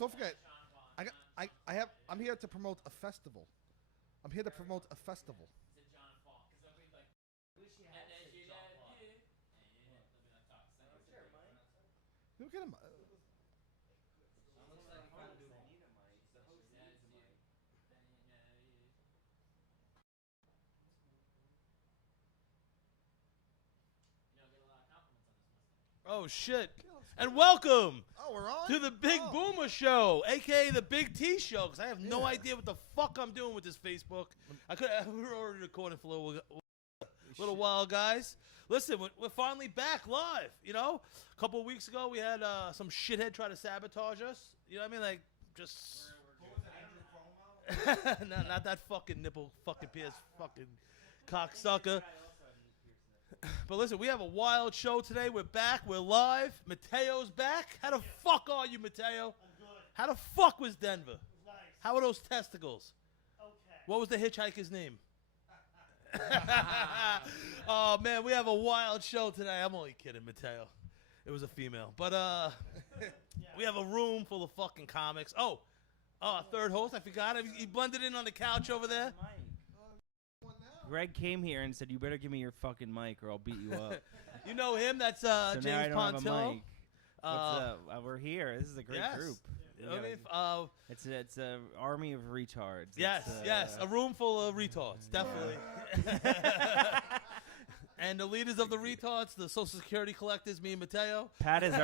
don't forget, I'm here to promote a festival. I'm here to promote a festival. Look at him. Oh, shit. And welcome we're on? to the Big Boomer Show, a.k.a. the Big T Show, because I have no idea what the fuck I'm doing with this Facebook. We were already recording for a little while, guys. Listen, we're finally back live, you know? A couple of weeks ago, we had some shithead try to sabotage us. You know what I mean? Like, just... no, not that fucking nipple fucking pierce fucking cocksucker. But listen, we have a wild show today. We're back. We're live. Matteo's back. How the fuck are you, Matteo? I'm good. How the fuck was Denver? It was nice. How are those testicles? Okay. What was the hitchhiker's name? Oh, man, we have a wild show today. I'm only kidding, Matteo. It was a female. But we have a room full of fucking comics. Oh, third host. I forgot. He blended in on the couch over there. Greg came here and said, "You better give me your fucking mic, or I'll beat you up." You know him? That's so James now I don't Pontillo. have a mic. What's up? We're here. This is a great group. I mean, it's a army of retards. Yes, a room full of retards, definitely. And the leaders of the retards, the Social Security collectors, me and Matteo. Pat is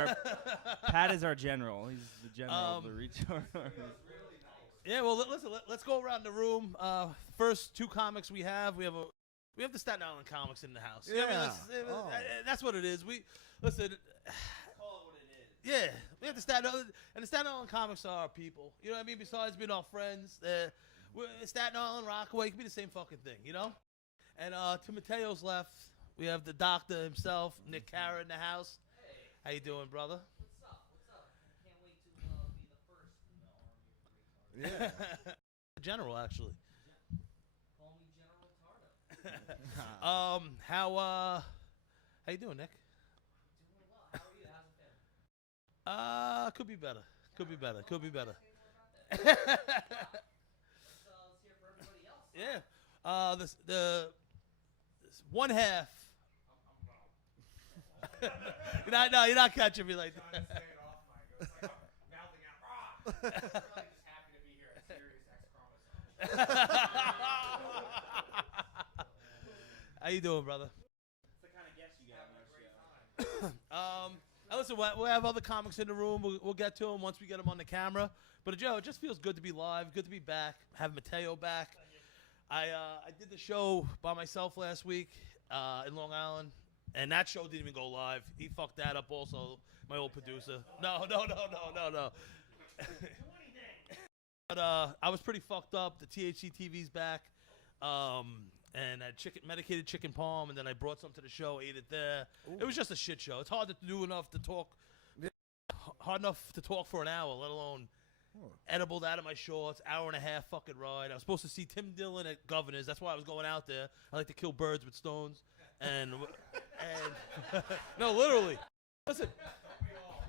our general. He's the general of the retard army. Yeah, well, listen. Let's go around the room. First two comics we have the Staten Island comics in the house. Yeah, I mean, that's what it is. We listen. Call it what it is. Yeah, we have the Staten Island, and the Staten Island comics are our people. You know what I mean? Besides being our friends, Staten Island, Rockaway, it could be the same fucking thing, you know. And to Matteo's left, we have the doctor himself, Nick Cara, in the house. Hey. How you doing, brother? What's up? Can't wait to be the first in the army of retards. Yeah. General, actually. Call me General Tardo. How you doing, Nick? Doing well. How are you? How's the family? Could be better. Could be better. Could be better. Let's hear for everybody else. Yeah. This one half. You're not catching me like that. Staying off mic. It was like I'm mouthing out. I'm really just happy to be here at Sirius X Chromosome. How you doing, brother? It's the kind of guest you got on our show. Listen, we'll have other comics in the room. We'll get to them once we get them on the camera. But Joe, it just feels good to be live. Good to be back. Have Matteo back. I did the show by myself last week in Long Island, and that show didn't even go live. He fucked that up also, my old producer. No. But I was pretty fucked up. The THC TV's back, and I had medicated chicken palm, and then I brought some to the show, ate it there. Ooh. It was just a shit show. It's hard to do enough to talk, hard enough to talk for an hour, let alone edibled out of my shorts, hour and a half fucking ride. I was supposed to see Tim Dillon at Governor's. That's why I was going out there. I like to kill birds with stones. And no, literally. Listen,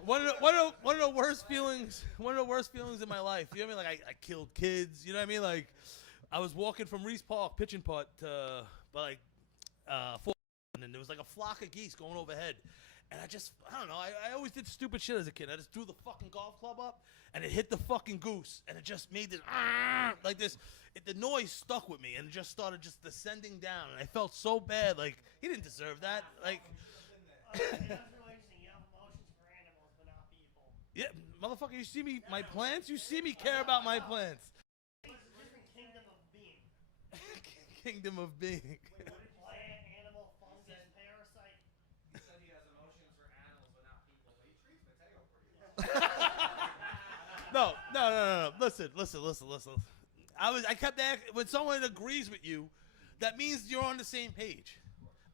one of the worst feelings in my life. You know what I mean? Like I killed kids. You know what I mean? Like I was walking from Reese Park, pitching putt to 4, and there was like a flock of geese going overhead. And I don't know, I always did stupid shit as a kid. I just threw the fucking golf club up, and it hit the fucking goose, and it just made this, like this, the noise stuck with me, and it just started just descending down, and I felt so bad, like, he didn't deserve that, like. That's really interesting. You have emotions for animals, but not people. Yeah, motherfucker, you see me, my plants? You see me care about my plants. It's a different kingdom of being. Kingdom of being. Wait, what did plant, animal, fungus, parasite? He said he has emotions for animals, but not people. But he treats Matteo pretty well. No. Listen. I kept asking, when someone agrees with you, that means you're on the same page.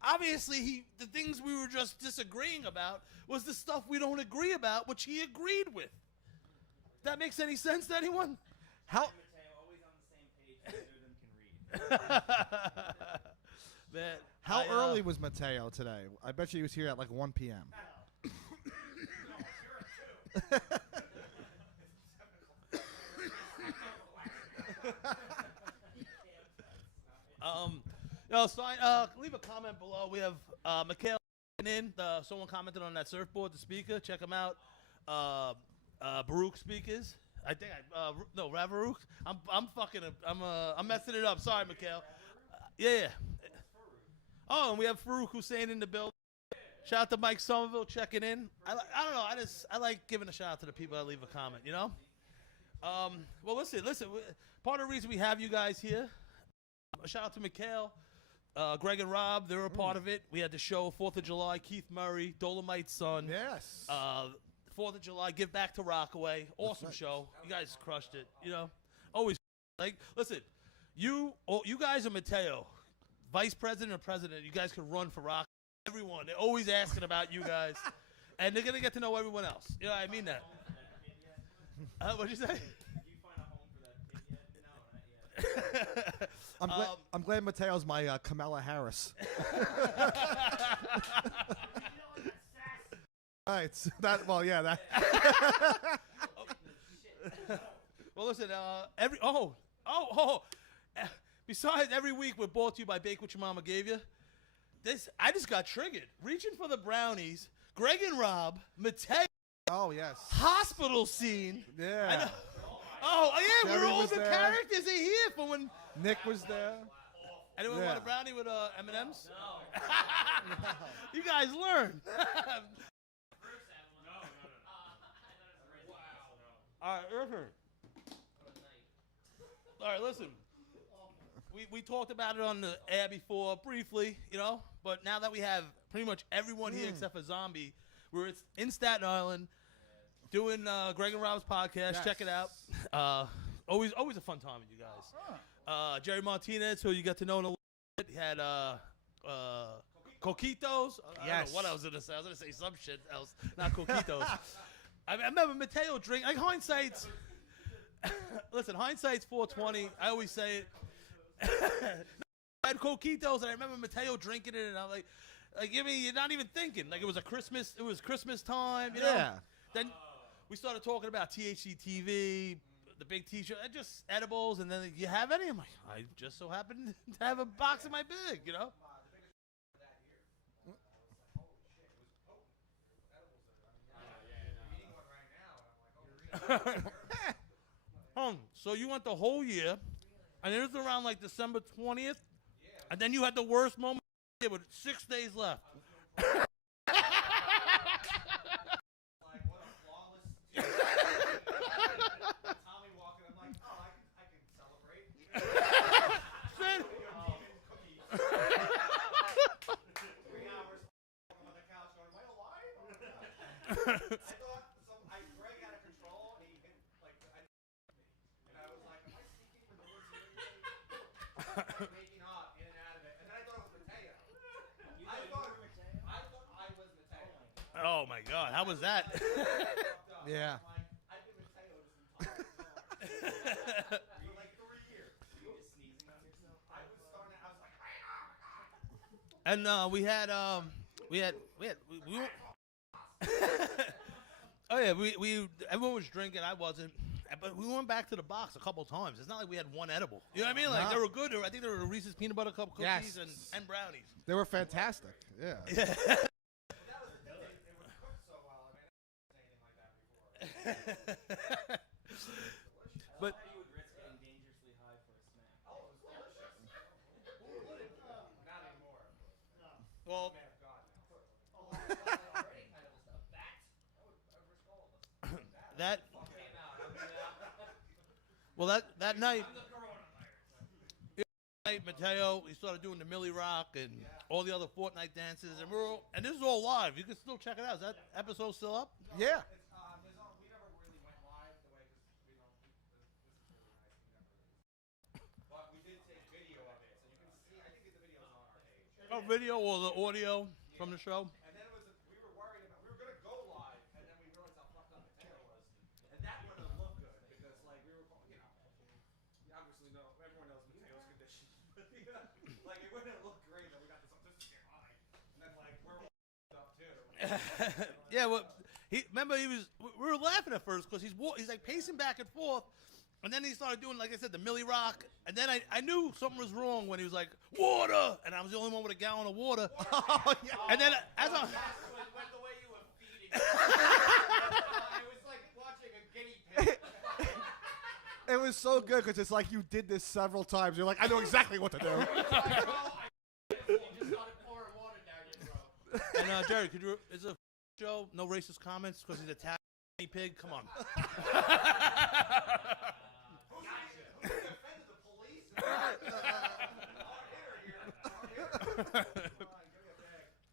Obviously, the things we were just disagreeing about was the stuff we don't agree about, which he agreed with. That makes any sense to anyone? How? Matteo, always on the same page, neither of them can read. Man, How early was Matteo today? I bet you he was here at like 1 p.m. No, you're at 2. It's 7 o'clock. Leave a comment below. We have Mikhail in. Someone commented on that surfboard, the speaker. Check him out. Baruch speakers. I think Ravaruk. I'm messing it up. Sorry, Mikhail. Yeah. Oh, and we have Farouk Hussein in the building. Shout out to Mike Somerville checking in. I don't know. I like giving a shout out to the people that leave a comment. You know. Well, listen. Part of the reason we have you guys here. A shout out to Mikhail, Greg and Rob. They were a part of it. We had the show 4th of July. Keith Murray, Dolomite's son. Yes. 4th of July. Give back to Rockaway. Awesome show. You guys crushed it. You know. Always. Listen. You guys are Matteo, vice president or president. You guys can run for Rock. Everyone. They're always asking about you guys, and they're gonna get to know everyone else. You know, I mean that. What'd you say? Did you find a home for that kid yet? No, not yet. I'm glad Mateo's my Kamala Harris. All right, so that. Well, listen. Besides, every week we're brought to you by Bake What Your Mama Gave You. I just got triggered. Reaching for the brownies. Greg and Rob, Matteo. Oh yes. Hospital scene. Yeah. I know. Oh yeah, Jerry we're all was the there. characters are here for when. Nick was there. Anyone Yeah. want a brownie with M&Ms? No. You guys learn. All right, listen. We talked about it on the air before briefly, you know, but now that we have pretty much everyone here except for Zombie, we're in Staten Island doing Greg and Rob's podcast. Yes. Check it out. Always a fun time with you guys. Jerry Martinez, who you got to know in a little bit. He had Coquitos. I don't know what I was going to say. I was going to say some shit else, not Coquitos. I remember Matteo drink. Like hindsight's, listen, hindsight's 420. I always say it. I had Coquitos, and I remember Matteo drinking it, and I'm like, you're not even thinking. Like it was Christmas time, you know? Yeah. Then we started talking about THC TV, the big T-shirt, and just edibles, and then you have any? I'm like, I just so happened to have a box in my bag, you know? So you went the whole year, and it was around like December 20th, and then you had the worst moment with 6 days left. Like, what a flawless Tommy walking. I'm like, oh, I can celebrate. Sid, Cookies. 3 hours on the couch going, am I alive? I thought Greg out of control, and he hit, like, and I was like, am I sneaking from the woods here? Making up in and out of it. And then I thought it was Matteo. I thought I was Matteo. oh my God, how was that? Yeah. I'm like, I've been Matteo this entire time. For like 3 years. You were sneezing on yourself? I was like, And we oh yeah, we everyone was drinking. I wasn't, but we went back to the box a couple times. It's not like we had one edible. You know what I mean? Like No. they were good. I think there were Reese's peanut butter cup cookies Yes. and brownies. They were fantastic. Yeah. Yeah. that was the thing. It was cooked so well. I mean, I never seen anything like that before. But How you would risk getting dangerously high for a snack. Oh, it was delicious. Not anymore. well, Man of God now. Already kind of a bat. I would risk all of us. that Came out. I mean, well that night. I'm the coronavirus. Matteo, we started doing the Millie Rock and all the other Fortnite dances, and and this is all live. You can still check it out. Is that episode still up? Yeah. It's, we never really went live the way, because this is really nice. We never really. But we did take video of it, so you can see. I think the video's on our page. A video or the audio from the show? And then we were worried about, we were gonna go live, and then we realized how fucked up Matteo was, and that wouldn't look good because, like, we were, you obviously know, everyone knows Matteo's condition, but like, it wouldn't look great that we got this shit high, and then like we're all fucked up too. Yeah, well, we were laughing at first because he's like pacing back and forth, And then he started doing, like I said, the Millie Rock. And then I knew something was wrong when he was like, water! And I was the only one with a gallon of water. Oh, yeah. And then as I... Went the way you were feeding. It was like watching a guinea pig. It was so good because it's like you did this several times. You're like, I know exactly what to do. You just started pouring water down your throat. And Jerry, could you... Is a show, no racist comments because he's a guinea pig? Come on. Who defended the police?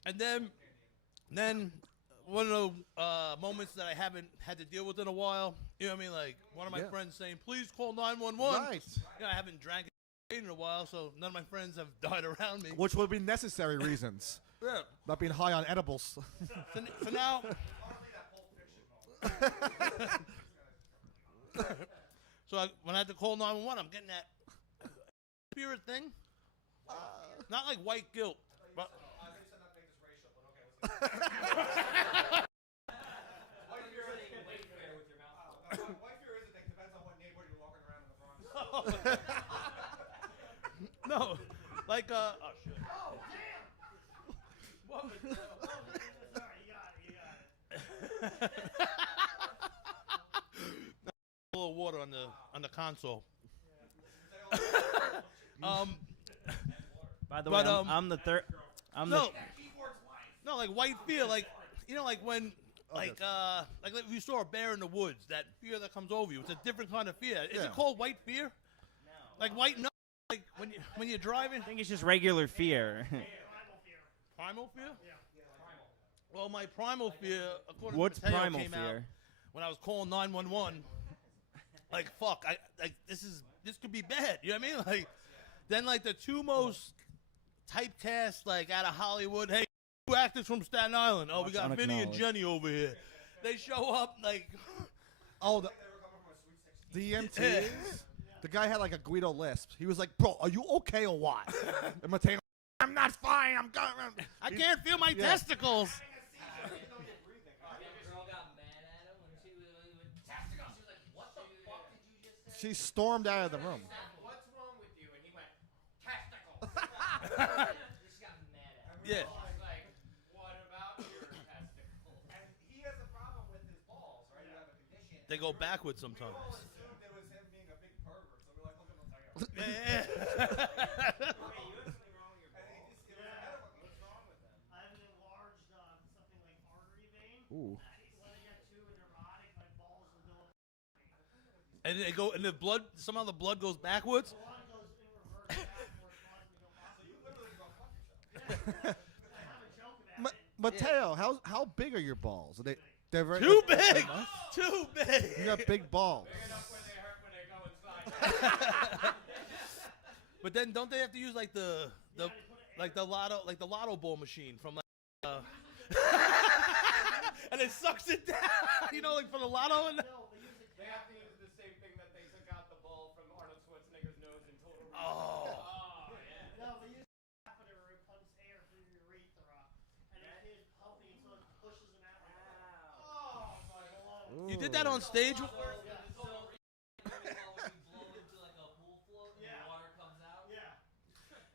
And then one of the moments that I haven't had to deal with in a while, you know what I mean? Like one of my friends saying, please call 911. Right. You know, I haven't drank in a while, so none of my friends have died around me. Which would be necessary reasons. Yeah. Not being high on edibles. So now... So when I had to call 911, I'm getting that spirit thing. Not like white guilt, but... White fear is a thing. Depends on what neighborhood you're walking around in the Bronx. No, like oh shit. Oh, damn! What? Sorry, you got it. A little water on the console. By the way, But, I'm the third. No, like white fear, like you know, like when. Like if you saw a bear in the woods, that fear that comes over you, it's a different kind of fear. Is it called white fear? No. Like white, no. Like when you're driving. I think it's just regular fear. Primal fear? Yeah. Well, my primal fear, according What's to Matteo, primal came out fear? when I was calling 911. Like fuck, this could be bad. You know what I mean? Like then like the two most typecast like out of Hollywood. Hey. Actors from Staten Island. Oh, we got Vinny and Jenny over here. They show up like, Oh, the EMTs. The guy had like a Guido lisp. He was like, "Bro, are you okay or what?" And Matteo, "I'm not fine. I'm going." I can't feel my testicles. The girl got mad at him when she was testicles. She was like, "What the fuck did you just say?" She stormed out of the room. What's wrong with you? And he went, testicles. She got mad at him. Yeah. Like, what about your testicles? And he has a problem with his balls, right? You have a condition. They go backwards sometimes. We all assumed it was him being a big pervert, so we're like, look at Matteo. Yeah. Wait, you have something wrong with your balls. What's wrong with them? I have an enlarged something like artery vein. Ooh. When I get too neurotic, my balls will go up. And they go, and the blood. Somehow the blood goes backwards. The blood goes in reverse backwards, causing me to go back. So you literally go fuck yourself. I have a joke about it. Matteo, how big are your balls? They're very Too big. Too big. You got big balls. Big enough when they hurt when they go inside. But then don't they have to use like the lotto ball machine from like and it sucks it down, you know, like for the lotto and They have to use the same thing that they took out the ball from Arnold Schwarzenegger's nose in Total Recall. oh. No, they use catheter where it pumps air through your urethra, and it is pumping until it pushes it out. Oh, my God. You did that on stage? When we blow into like a pool float and the water comes out. Yeah.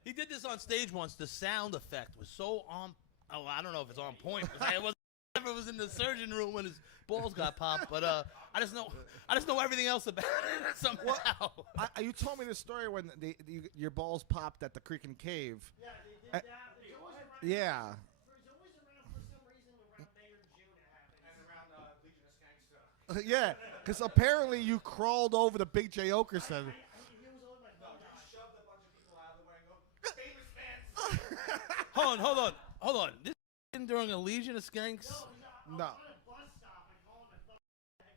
He did this on stage once. The sound effect was so on. Oh, I don't know if it's on point. It was. Never was in the surgeon room when his balls got popped, but I just know everything else about it somehow. You told me this story when your balls popped at the Creek and Cave. Yeah, they did that. It's always around, Yeah. It's always around for some reason around May or June it happens. And around Legion of Skanks. Yeah, because apparently you crawled over to Big J. Okerson. He was on my phone. You shoved a bunch of people out of the way and go, famous fans. Hold on. This during a Legion of Skanks. No. I was on a bus stop. I called him. I thought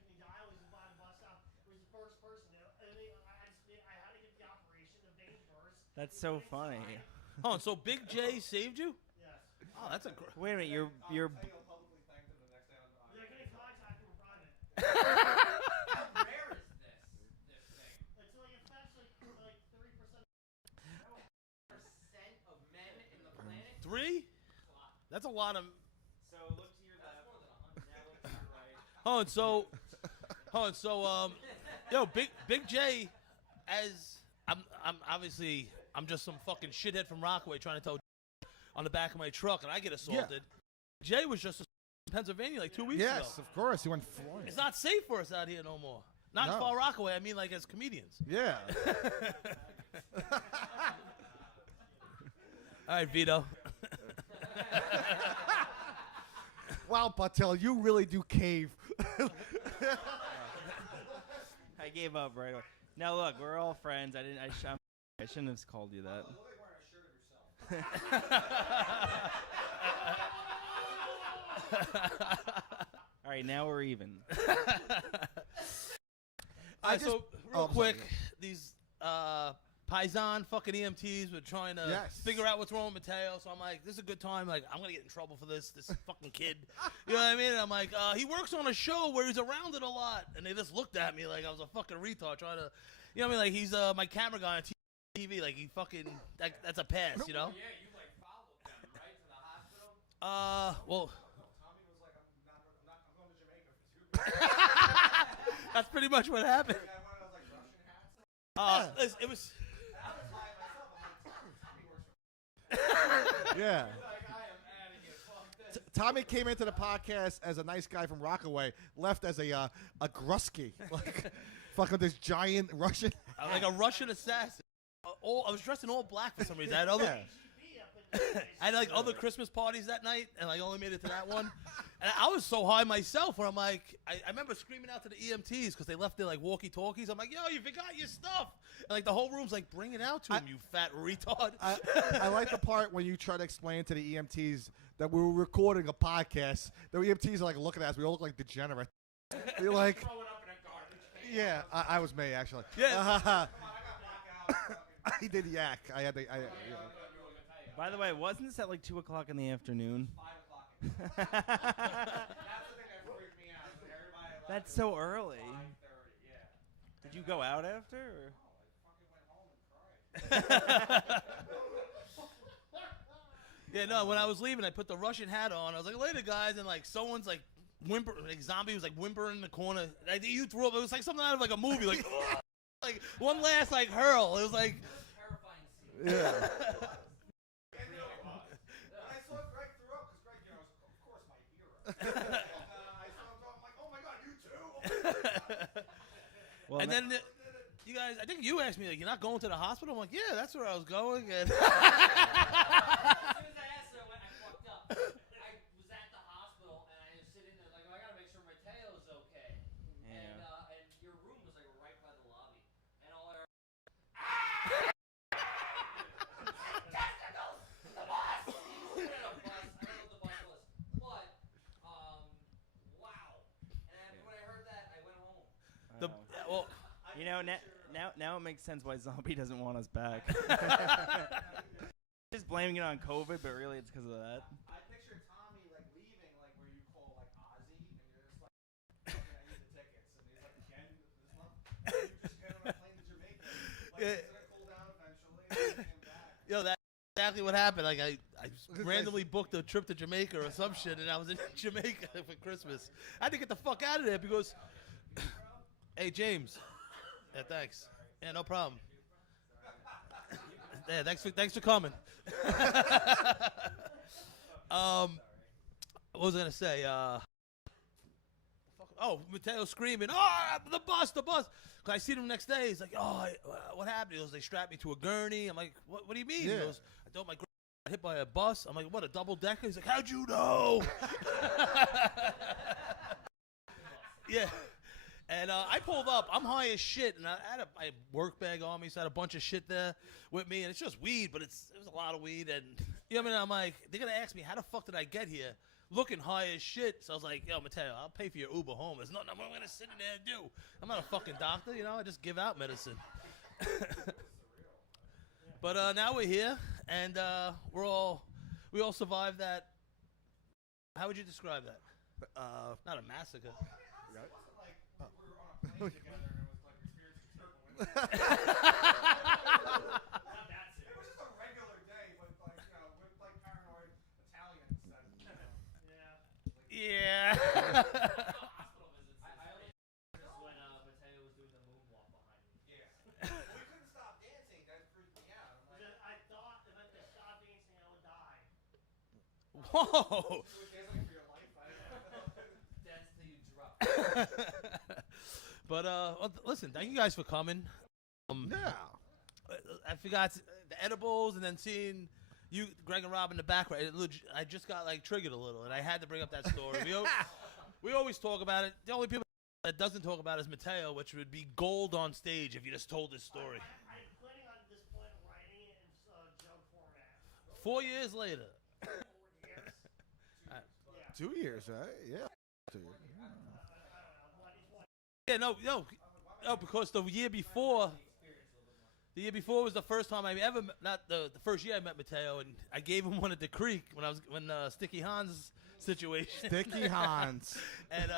he died. He was by the bus stop. He was the first person. I had to get the operation. The vein burst. That's so funny. Oh, so Big J saved you? Yes. Oh, that's a great. Wait a minute, you're He'll publicly thank them the next day on They're getting contact in private. How rare is this thing? It's like affects like 3%. Percent of men in the planet? 3? That's a lot of. So look to your left. Now look to your right. Oh, and so Yo, Big J, as I'm obviously I'm just some fucking shithead from Rockaway trying to tell on the back of my truck, and I get assaulted. Jay was just in Pennsylvania like 2 weeks ago. Yes, of course. He went flying. It's not safe for us out here no more. Not in No. Far Rockaway. I mean, like as comedians. Yeah. All right, Vito. Wow, Patel, you really do cave. I gave up right away. Now look, we're all friends. I shouldn't have called you that. All right, now we're even. All right, so real I'm quick, sorry. these Paisan fucking EMTs were trying to Yes. figure out what's wrong with Matteo. So I'm like, this is a good time. Like, I'm gonna get in trouble for this fucking kid. You know what I mean? And I'm like, he works on a show where he's around it a lot. And they just looked at me like I was a fucking retard trying to, you know what I mean? Like he's my camera guy on TV. Like he fucking that's a pass, you know? Yeah, you like followed them, right, to the hospital? Well, Tommy was like, I'm going to Jamaica for 2 weeks. that's pretty much what happened. And I went, I was like, Russian hats. It was. I was lying myself. I'm like, Tommy works for Yeah. like, I am out of here. Fuck this. Tommy came into the podcast as a nice guy from Rockaway, left as a grusky, like fucking this giant Russian. Like a Russian assassin. I was dressed in all black for some reason. I had other, I had like other Christmas parties that night, and I only made it to that one. And I was so high myself, where I'm like, I remember screaming out to the EMTs because they left their like walkie-talkies. I'm like, yo, you forgot your stuff. And like the whole room's like, bring it out to him, you fat retard. I like the part when you try to explain to the EMTs that we were recording a podcast. The EMTs are like looking at us. We all look like degenerates. You're like, Throwing up in a garbage can. yeah, I was me actually. Yeah. Come on, I got blackout. I did yak. I had the. By the way, wasn't this at like 2 o'clock in the afternoon? 5 o'clock. That's the thing that freaked me out. Like, everybody left That's at so early. 5:30, yeah. Did you go out after? Or? I fucking went home and cried. Yeah, no, when I was leaving, I put the Russian hat on. I was like, later, guys. And like someone's like whimpering, like zombie was like whimpering in the corner. Like, you threw up. It was like something out of like a movie. Like, like one last like hurl. It was like. Terrifying scene. Yeah. And when I saw Greg threw up, because Greg, you know, is of course my hero. And, I saw him throw up, I'm like, oh my god, you too? Oh my god. Well, And then you guys, I think you asked me like, you're not going to the hospital. I'm like, yeah, that's where I was going. And As soon as I asked her, I fucked up. I was at the hospital and I was sitting there like, oh, I gotta make sure Matteo's okay. And your room was like right by the lobby. And all I heard, testicles! The bus! I don't know what the bus was. But, wow. And when I heard that, I went home. the well, you know, now it makes sense why Zombie doesn't want us back. Just blaming it on COVID, but really it's because of that. I picture Tommy like leaving, like where you call like Ozzy, and you're just like, okay, I need the tickets, and he's like, again, this month. And you just get on a plane to Jamaica. Like, Yeah. it's gonna cool down eventually. And he came back. yo, that's exactly what happened. Like I randomly booked a trip to Jamaica or some shit, and I was in Jamaica for Christmas. I had to get the fuck out of there because, hey James, yeah, thanks. Yeah, no problem. Yeah, thanks for coming. What was I gonna say? Matteo screaming, "Oh, the bus!" Cause I see him the next day. He's like, "Oh, what happened?" He goes, "They strapped me to a gurney." I'm like, "What do you mean?" Yeah. He goes, "I thought my got hit by a bus." I'm like, "What, a double decker?" He's like, "How'd you know?" Yeah. And I pulled up. I'm high as shit, and I had a work bag on me, so I had a bunch of shit there with me, and it's just weed, but it was a lot of weed, and you know what I mean? I'm like, they're gonna ask me, how the fuck did I get here, looking high as shit? So I was like, yo, Matteo, I'll pay for your Uber home. There's nothing I'm gonna sit in there and do. I'm not a fucking doctor, you know. I just give out medicine. But now we're here, and we all survived that. How would you describe that? Not a massacre. It wasn't like we were on a plane together and it was like experiencing turbulence. It was just a regular day with like, you know, with like paranoid Italians that, you know. Yeah. Hospital visits. I only just when Matteo was doing the movie. Oh. Dance till you drop. But well, listen, thank you guys for coming. Yeah. I forgot the edibles, and then seeing you, Greg and Rob in the background. I just got like triggered a little, and I had to bring up that story. We always talk about it. The only people that doesn't talk about it is Matteo, which would be gold on stage if you just told this story. I'm planning on this point writing it in joke format. 4 years later. 4 years. 2 years, right? Yeah. 2 years. Yeah, no, because the year before was the first time I ever met, not the first year I met Matteo, and I gave him one at the creek when Sticky Hans situation. Sticky Hans. And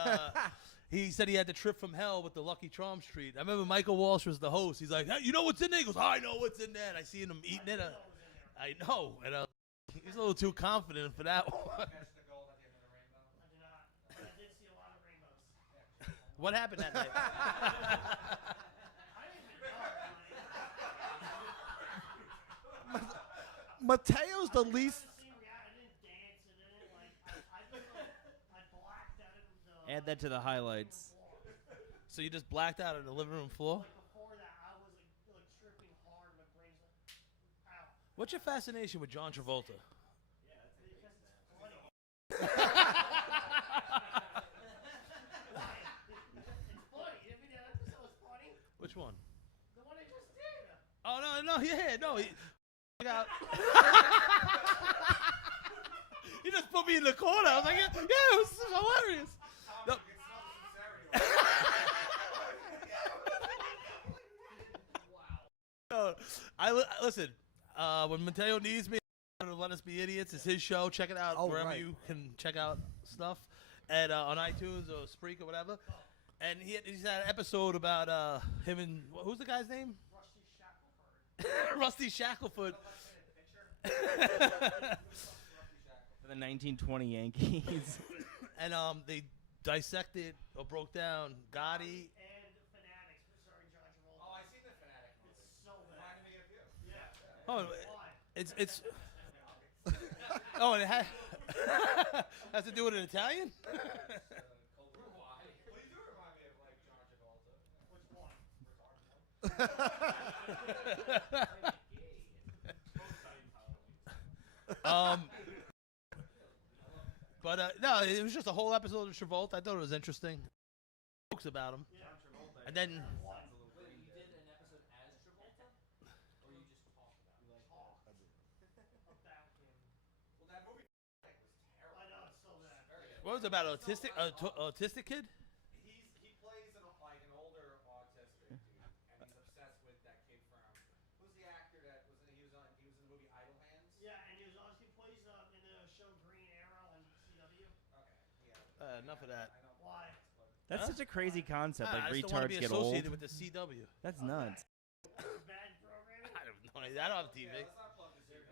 he said he had the trip from hell with the Lucky Charms treat. I remember Michael Walsh was the host. He's like, hey, you know what's in there? He goes, I know what's in there. And I seen him eating it. I know. And he's a little too confident for that one. Catch the gold at the end of the rainbow. I did not. I did see a lot of rainbows. What happened that night? I didn't even know. Mateo's the least. I didn't dance. I didn't I blacked out of the. Add that to the highlights. So you just blacked out on the living room floor? Like before that, I was like tripping hard. My brain's like, ow. What's your fascination with John Travolta? Because it's funny. It's funny. You didn't mean that episode was funny? Which one? The one I just did. Oh, no. He just put me in the corner. I was like, yeah, it was hilarious. No. No, listen. When Matteo needs me, Let Us Be Idiots is his show. Check it out wherever you can check out stuff, and on iTunes or Spreak or whatever. And he's had an episode about him and who's the guy's name? Rusty Shackelford. For the 1920 Yankees. And they dissected or broke down Gotti. And Fanatics, starring John Travolta. Oh, I seen the Fanatic movie. It's so bad. Reminded me of you. Yeah. Oh, Why? it's. Oh, and it has to do with an Italian. Well, you do remind me of like John Travolta. Which one? But no, it was just a whole episode of Travolta. I thought it was interesting. Jokes about him. And then Wait, you did an episode as Travolta? Or you just talked about it? About him. Well, that movie was terrible. I know, it's so bad. what was it about autistic kid? He plays an older autistic dude, and he's obsessed with that kid from who's the actor that was in the movie Idle Hands. Yeah, and he plays in the show Green Arrow on CW. Okay, yeah. Enough of that. Why? That's such a crazy concept. I Like just don't want to retards be get old. associated with the CW. That's nuts. Bad programming? I have no idea. I don't have TV. Let's not plug this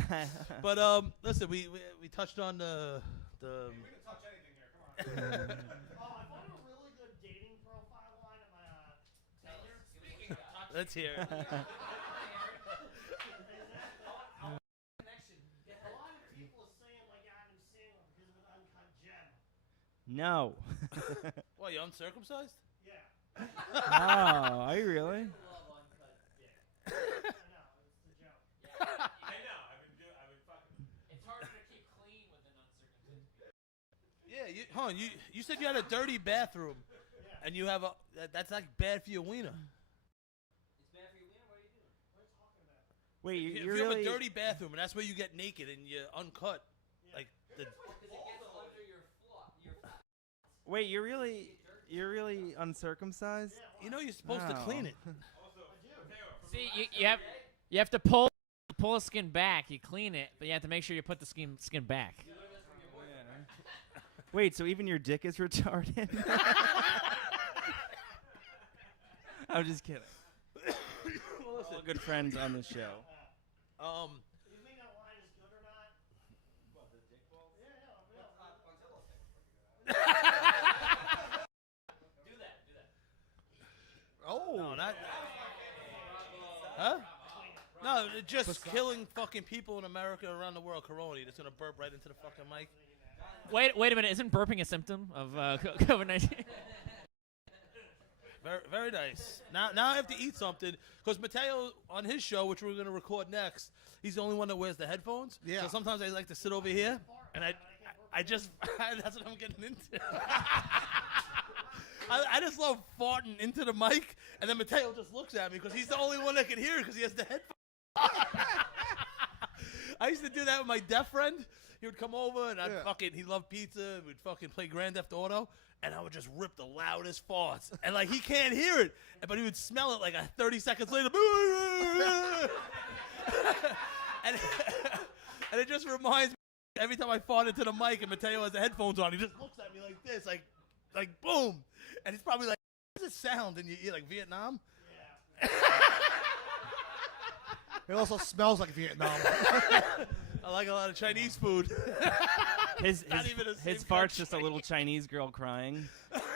here. But listen, we touched on the. We didn't touch anything here. Come on. Oh, I found a really good dating profile line on my Tinder. Speaking of touch, Let's hear. it. connection. A lot of people are saying like I'm single because of an uncut gem. No. What, you uncircumcised? Yeah. Oh, are you really? Love uncut dick. I know, it's the joke. I know. I've been fucking. It's harder to keep clean with an uncircumcised penis. Yeah, you said you had a dirty bathroom, Yeah. and you have that's like bad for your wiener. It's bad for your wiener? What are you doing? What are you talking about? Wait, If you're you really. have a dirty bathroom, and that's where you get naked and you're uncut, like the. Because it gets under your Wait, you're really uncircumcised? You know you're supposed to clean it. See, you have to pull the skin back. You clean it, but you have to make sure you put the skin back. Wait, so even your dick is retarded? I'm just kidding. Well, All listen, good friends on the show. Do you think that line is good or not? What, the dick balls? Yeah, no. Do that. Oh. no, not. Huh? No, No, just killing fucking people in America around the world. Corona. That's gonna burp right into the fucking mic. Wait a minute. Isn't burping a symptom of COVID-19? Very, very nice. Now I have to eat something because Matteo on his show, which we're gonna record next, he's the only one that wears the headphones. Yeah. So sometimes I like to sit over here, and I just that's what I'm getting into. I just love farting into the mic, and then Matteo just looks at me because he's the only one that can hear it because he has the headphones. I used to do that with my deaf friend. He would come over, and he loved pizza. We'd fucking play Grand Theft Auto, and I would just rip the loudest farts. And, like, he can't hear it, but he would smell it, like, 30 seconds later. and it just reminds me, every time I fart into the mic and Matteo has the headphones on, he just looks at me like this, like boom. And he's probably like, what does it sound in your ear, like Vietnam? Yeah. It also smells like Vietnam. I like a lot of Chinese food. His Not even the same fart's just a country. little Chinese girl crying. Tommy's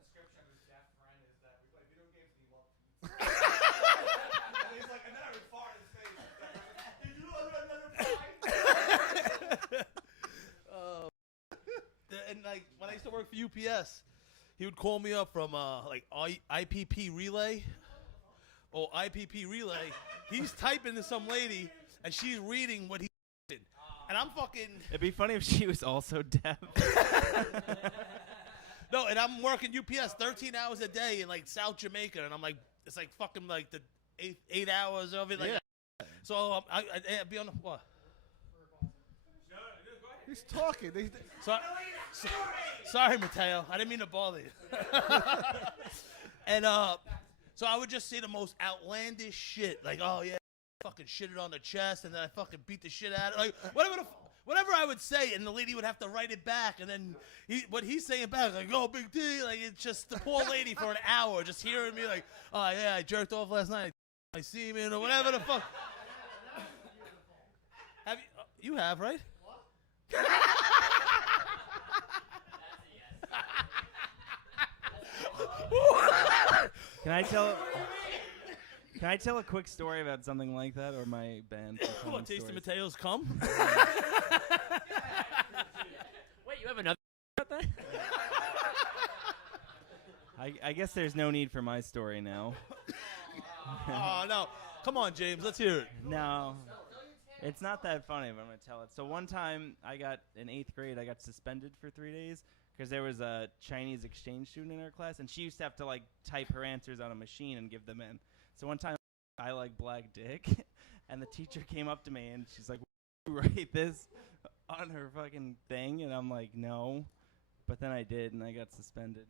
description of his deaf friend is that we play video games and he loves pizza. And he's like, and then I would fart in his face. Did you love another pie? And like when I used to work for UPS, he would call me up from like IPP Relay or IPP Relay. He's typing to some lady and she's reading what he did. And I'm fucking It'd be funny if she was also deaf. no, and I'm working UPS 13 hours a day in like South Jamaica, and I'm like, it's like fucking like the eight hours of it. Like, so I'd be on the what? He's talking. Sorry, Matteo. I didn't mean to bother you. And so I would just say the most outlandish shit, like, oh yeah, fucking shit it on the chest, and then I fucking beat the shit out of it. Like whatever I would say, and the lady would have to write it back, and then what he's saying back, like, oh, big D, like it's just the poor lady for an hour just hearing me like, oh yeah, I jerked off last night, I see me, or whatever the fuck. Have you have, right? Can I tell a quick story about something like that, or my band? What, tasting Mateo's cum? Wait, you have another about that? I guess there's no need for my story now. Oh no! Come on, James, let's hear it. No, it's not that funny, but I'm gonna tell it. So one time, in 8th grade, I got suspended for 3 days because there was a Chinese exchange student in our class, and she used to have to like type her answers on a machine and give them in. So one time, I like black dick, and the teacher came up to me and she's like, "You write this on her fucking thing?" And I'm like, "No," but then I did, and I got suspended.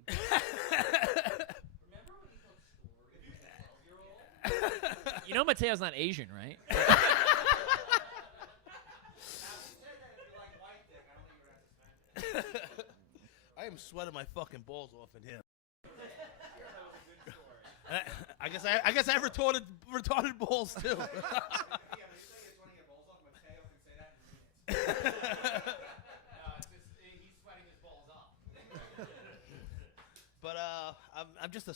You know Mateo's not Asian, right? I am sweating my fucking balls off in here. I guess I have retarded balls too. Yeah, when you say it's sweating your balls off, Matteo can say that in minutes. It's just, he's sweating his balls off. But I'm just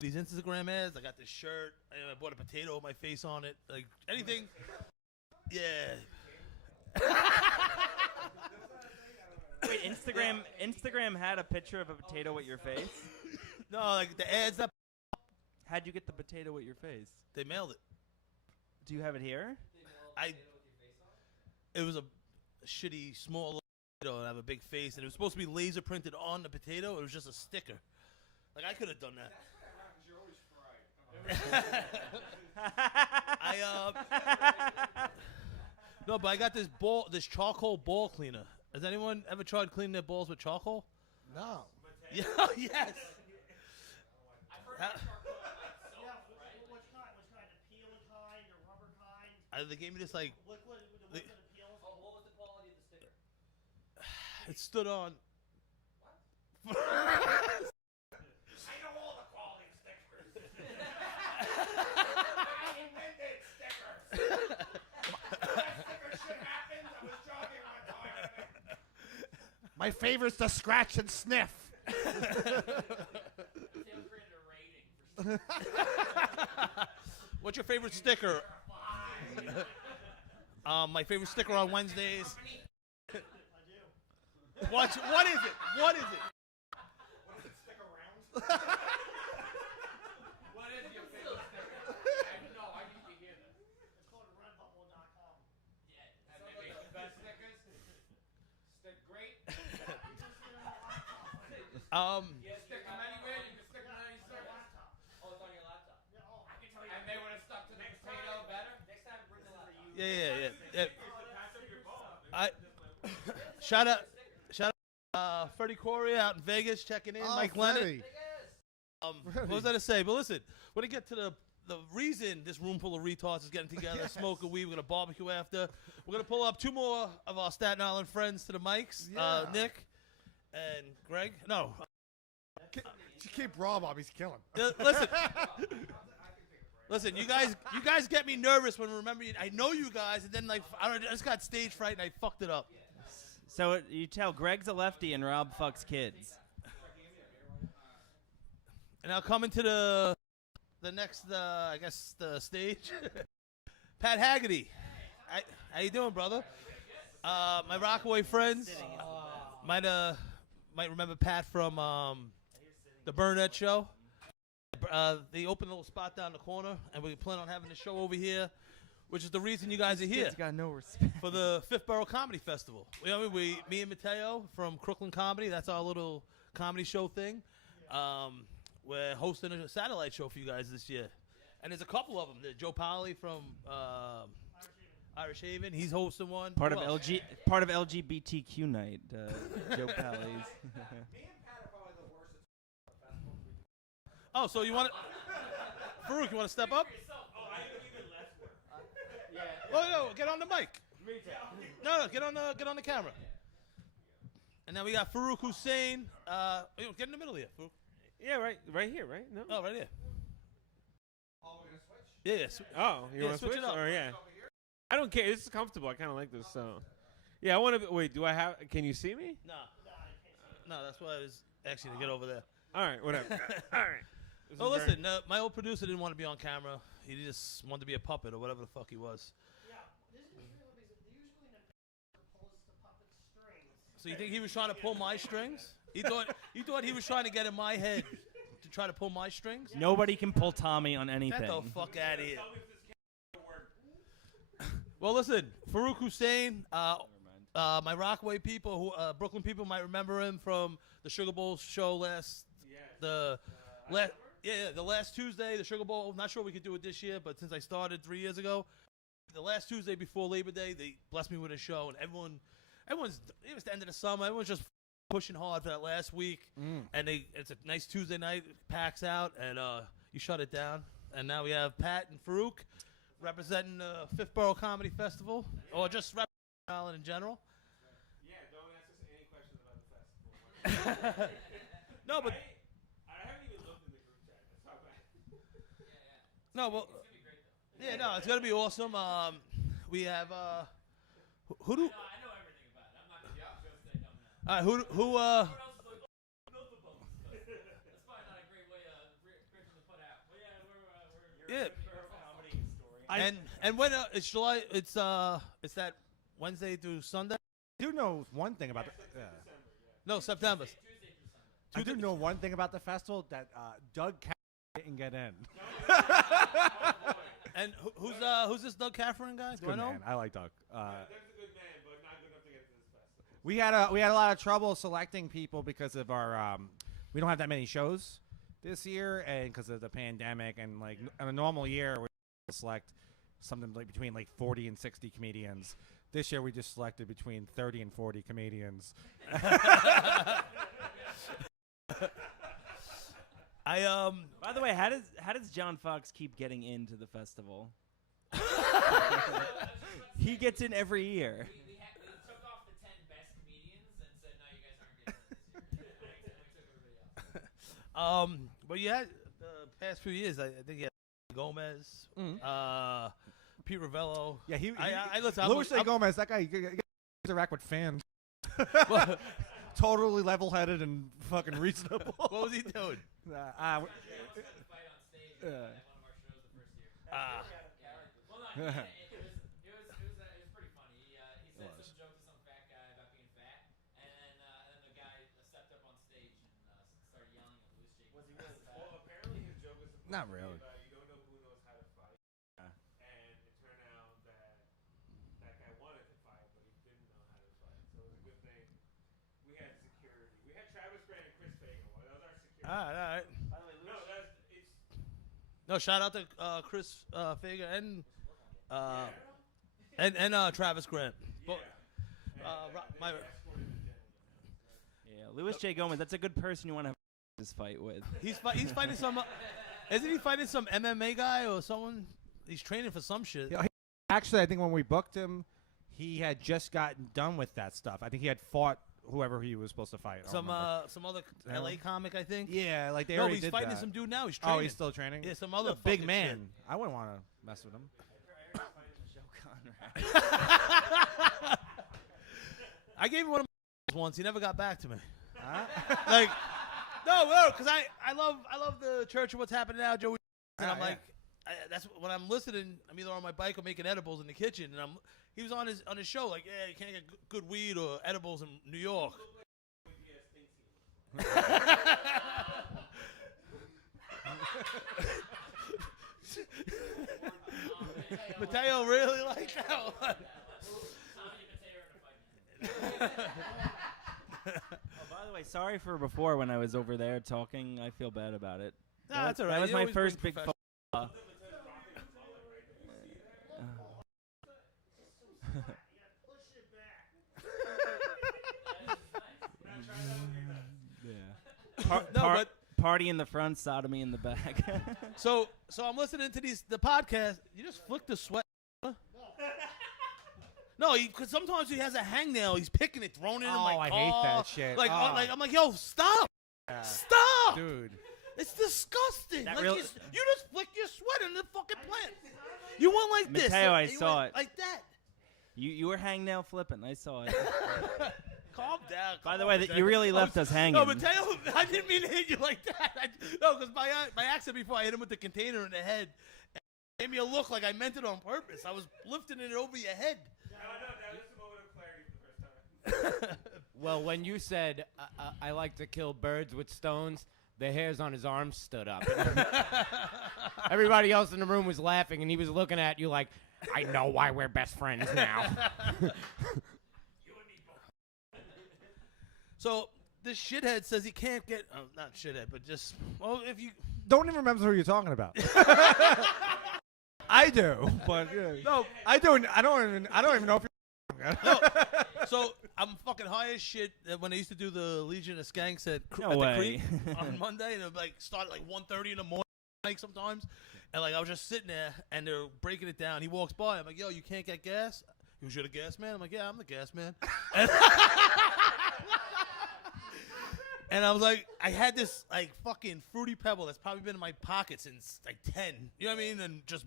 these Instagram ads. I got this shirt. I bought a potato with my face on it. Like anything. Yeah. Wait, Instagram had a picture of a potato with your face? No, like the ads that How'd you get the potato with your face? they mailed it. Do you have it here? It was a shitty small little potato and I have a big face, and it was supposed to be laser printed on the potato. It was just a sticker. Like I could have done that. Because you're always fried. No, but I got this charcoal ball cleaner. Has anyone ever tried cleaning their balls with charcoal? No. Yeah, yes. I've heard of charcoal like soap, right? Which kind? The peeling kind or rubber kind? They gave me this like Liquid with the peel? Oh, what was the quality of the sticker? it stood on. I know all the quality stickers. I invented stickers. Sticker shit happens. I was jogging one time. My favorite's the scratch and sniff. Tim created a rating. What's your favorite sticker? My favorite sticker on Wednesdays. What is it? What is it? What does it stick around? What is your favorite sticker? I need to hear this. It's called redbubble.com. Yeah, that's like the best stickers. Stick great. Yeah, stick them anywhere. You can stick them on any surface. Oh, it's on your laptop. Yeah, oh, I can tell you. And they would have stuck to the potato better. Next time, bring the laptop. Yeah. Shout out, Freddie Corey out in Vegas checking in. Oh, Mike Leonard. Freddie. What was I to say? But listen, we're gonna get to the reason this room full of retards is getting together, smoking weed. We're gonna barbecue after. We're gonna pull up 2 more of our Staten Island friends to the mics. Yeah. Nick and Greg. No, Keep Rob up. He's killing. listen. Listen, you guys get me nervous when remembering. I know you guys, and then like I just got stage fright and I fucked it up. So you tell Greg's a lefty and Rob fucks kids. And I'll come into the next, I guess, the stage. Pat Haggerty. How you doing, brother? My Rockaway friends might remember Pat from the Burnett show. They opened a little spot down the corner, and we plan on having the show over here, which is the reason you guys are here. Kids got no respect. For the Fifth Borough Comedy Festival. Me and Matteo from Crooklyn Comedy, that's our little comedy show thing. We're hosting a satellite show for you guys this year. And there's a couple of them. There's Joe Powley from Irish Haven. He's hosting one. Part of Who else? part of LGBTQ night. Joe Pally's. Me and Pat are probably the worst at festivals. Oh, so you want to... Farouk, you want to step up? Oh, I do even less work. Oh, no, get on the mic. No, get on the camera. And then we got Farouk Hussein. Get in the middle here, Farouk. Yeah, right here, right? No. Oh, right here. Oh, we're going to switch? Yeah. Oh, you Yeah, want to switch switch? it up. Or yeah. I don't care. This is comfortable. I kind of like this. So, yeah, I want to. Wait, do I have? Can you see me? No, that's why I was actually to get over there. All right, whatever. All right. This Oh, is very- listen, my old producer didn't want to be on camera. He just wanted to be a puppet or whatever the fuck he was. Yeah, this is usually in the pulls the puppet strings. So you think he was trying to pull my strings? He thought he was trying to get in my head to try to pull my strings? Nobody can pull Tommy on anything. Get the fuck out of here. Well, listen, Farouk Hussein, my Rockaway people, who Brooklyn people might remember him from the Sugar Bowl show the last Tuesday, the Sugar Bowl. I'm not sure we could do it this year, but since I started 3 years ago, the last Tuesday before Labor Day, they blessed me with a show, and it was the end of the summer. Everyone's just pushing hard for that last week, and it's a nice Tuesday night, packs out, and you shut it down. And now we have Pat and Farouk representing the Fifth Borough Comedy Festival, or just representing Island in general. Yeah, don't ask us any questions about the festival. No, but I haven't even looked in the group chat. That's how bad. no, well, yeah, no, it's gonna be awesome. We have who do? No, I know everything about it. I'm not going to just say dumb now. All right, who Everyone else is like, oh, milk the bones. That's probably not a great way to put out. Well, yeah, we're yeah. Comedy story. And when it's July, it's that Wednesday through Sunday. I do know one thing about the. No, September. I do know one thing about the festival that Doug didn't get in. And who's this Doug Caffron guy? Do I Good know? man. I like Doug. Doug's a good man, but not good enough to get to this festival. We had a lot of trouble selecting people because of our we don't have that many shows this year, and because of the pandemic, and like in a normal year we select something like between like 40 and 60 comedians. This year we just selected between 30 and 40 comedians. By the way, how does John Fox keep getting into the festival? He gets in every year. We took off the 10 best comedians and said, no, you guys aren't getting this year. We took everybody else. But yeah, the past few years, I think you had Gomez, Pete Ravello. Yeah, I listen. Louis A. Gomez, that guy, he interact with fans. Totally level-headed and fucking reasonable. What was he doing? at one of our shows the first year. Ah. Well, no, it was pretty funny. He said some joke to some fat guy about being fat, and then the guy stepped up on stage and started yelling at Louis J. Was he really fat? Well, apparently his joke was supposed Not to really. be about you don't know who knows how to fight. And it turned out that that guy wanted to fight, but he didn't know how to fight. So it was a good thing. We had security. We had Travis Grant and Chris Fagan. Well, that was our security. All right. By the way, No, Louis, No, shout out to Chris Fager and Travis Grant. Yeah. My, yeah, Louis J. Gomez. That's a good person you want to have this fight with. he's fighting some. Isn't he fighting some MMA guy or someone? He's training for some shit. Yeah, actually, I think when we booked him, he had just gotten done with that stuff. I think he had fought whoever he was supposed to fight. I don't remember. Some other LA comic, I think. Yeah, like they No, already he's did fighting that. some dude now. He's training. Oh, he's still training? Yeah, some He's other a big fucking man. shit. I wouldn't want to mess with him. I gave him one of my once. He never got back to me. Huh? Like, no, because I love the Church of What's Happening Now, Joey. And Yeah, I'm like, that's when I'm listening. I'm either on my bike or making edibles in the kitchen, and he was on his show like, yeah, you can't get good weed or edibles in New York. Matteo really like that one. By the way, sorry for before when I was over there talking. I feel bad about it. Nah, that's all right. That was You my always first bring big. Party in the front, sodomy in the back. So I'm listening to the podcast. You just flick the sweat. Huh? No, because sometimes he has a hangnail. He's picking it, throwing it in my car. I hate that shit. Like, Oh. I'm like, yo, stop, Yeah. stop, Dude. It's disgusting. That Like really- you just flick your sweat in the fucking plant. You went like this. Matteo, I You saw went it. like that. You were hangnail flipping. I saw it. Calm down. By the way, that you really left us hanging. No, Matteo, I didn't mean to hit you like that. No, because my accent before I hit him with the container in the head, and it gave me a look like I meant it on purpose. I was lifting it over your head. No, that was a moment of clarity for the first time. Well, when you said I like to kill birds with stones, the hairs on his arms stood up. Everybody else in the room was laughing, and he was looking at you like, I know why we're best friends now. So this shithead says he can't get not shithead, but just if you Don't even remember who you're talking about. I do, but no, I don't even know if you're. no. So I'm fucking high as shit when I used to do the Legion of Skanks at No the way. Creek on Monday, and it would like start at like 1:30 in the morning, like sometimes, and like I was just sitting there, and they're breaking it down. He walks by, I'm like, yo, you can't get gas? He goes, you're the gas man? I'm like, yeah, I'm the gas man. And I was like, I had this like fucking Fruity Pebble that's probably been in my pocket since like 10. You know what I mean? And just